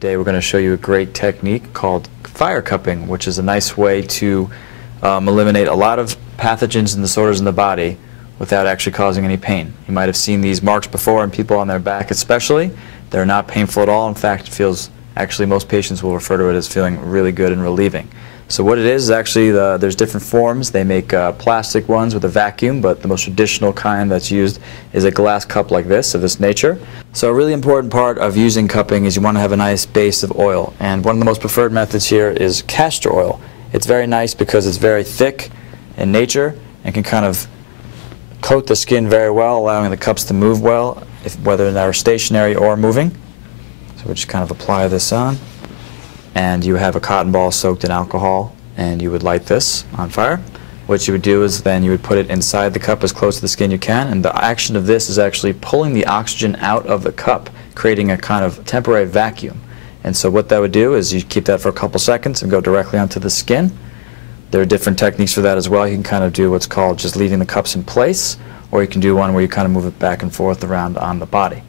Today we're going to show you a great technique called fire cupping, which is a nice way to eliminate a lot of pathogens and disorders in the body without actually causing any pain. You might have seen these marks before on people on their back especially. They're not painful at all. In fact, it feels, actually most patients will refer to it as feeling really good and relieving. So what it is actually, there's different forms. They make plastic ones with a vacuum, but the most traditional kind that's used is a glass cup like this, of this nature. So a really important part of using cupping is you want to have a nice base of oil. And one of the most preferred methods here is castor oil. It's very nice because it's very thick in nature and can kind of coat the skin very well, allowing the cups to move well, whether they're stationary or moving. So we just kind of apply this on. And you have a cotton ball soaked in alcohol, and you would light this on fire. What you would do is then you would put it inside the cup as close to the skin you can, and the action of this is actually pulling the oxygen out of the cup, creating a kind of temporary vacuum. And so what that would do is you keep that for a couple seconds and go directly onto the skin. There are different techniques for that as well. You can kind of do what's called just leaving the cups in place, or you can do one where you kind of move it back and forth around on the body.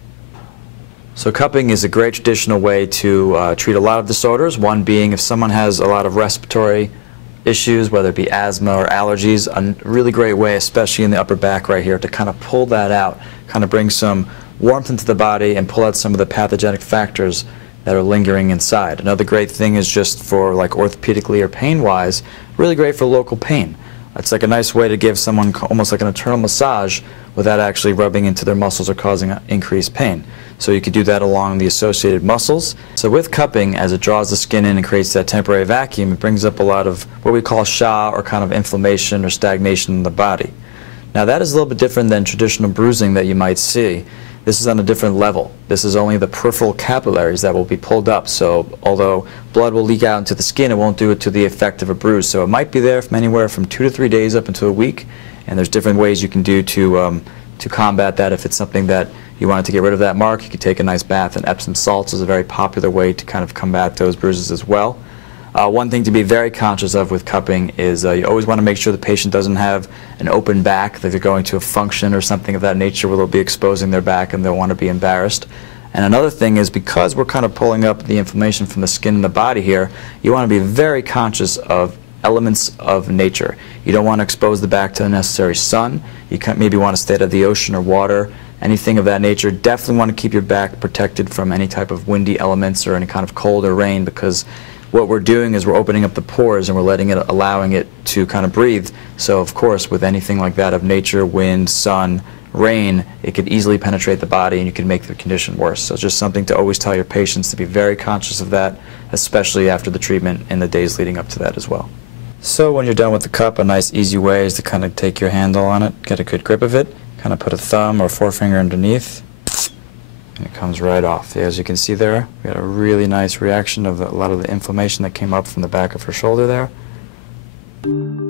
So cupping is a great traditional way to treat a lot of disorders, one being if someone has a lot of respiratory issues, whether it be asthma or allergies, a really great way, especially in the upper back right here, to kind of pull that out, kind of bring some warmth into the body and pull out some of the pathogenic factors that are lingering inside. Another great thing is just for like orthopedically or pain-wise, really great for local pain. It's like a nice way to give someone almost like an internal massage without actually rubbing into their muscles or causing increased pain. So you could do that along the associated muscles. So with cupping, as it draws the skin in and creates that temporary vacuum, it brings up a lot of what we call sha, or kind of inflammation or stagnation in the body. Now that is a little bit different than traditional bruising that you might see. This is on a different level. This is only the peripheral capillaries that will be pulled up. So although blood will leak out into the skin, it won't do it to the effect of a bruise. So it might be there from anywhere from 2 to 3 days up into a week. And there's different ways you can do to combat that. If it's something that you wanted to get rid of that mark, you could take a nice bath in Epsom salts is a very popular way to kind of combat those bruises as well. One thing to be very conscious of with cupping is you always want to make sure the patient doesn't have an open back, that they're going to a function or something of that nature where they'll be exposing their back and they'll want to be embarrassed. And another thing is, because we're kind of pulling up the inflammation from the skin and the body here, you want to be very conscious of elements of nature. You don't want to expose the back to unnecessary sun. You maybe want to stay out of the ocean or water, anything of that nature. Definitely want to keep your back protected from any type of windy elements or any kind of cold or rain, because what we're doing is we're opening up the pores and we're allowing it to kind of breathe. So of course, with anything like that of nature, wind, sun, rain, it could easily penetrate the body and you can make the condition worse. So it's just something to always tell your patients to be very conscious of that, especially after the treatment in the days leading up to that as well. So when you're done with the cup, a nice easy way is to kind of take your handle on it, get a good grip of it, kind of put a thumb or forefinger underneath, and it comes right off. As you can see there, we got a really nice reaction of a lot of the inflammation that came up from the back of her shoulder there.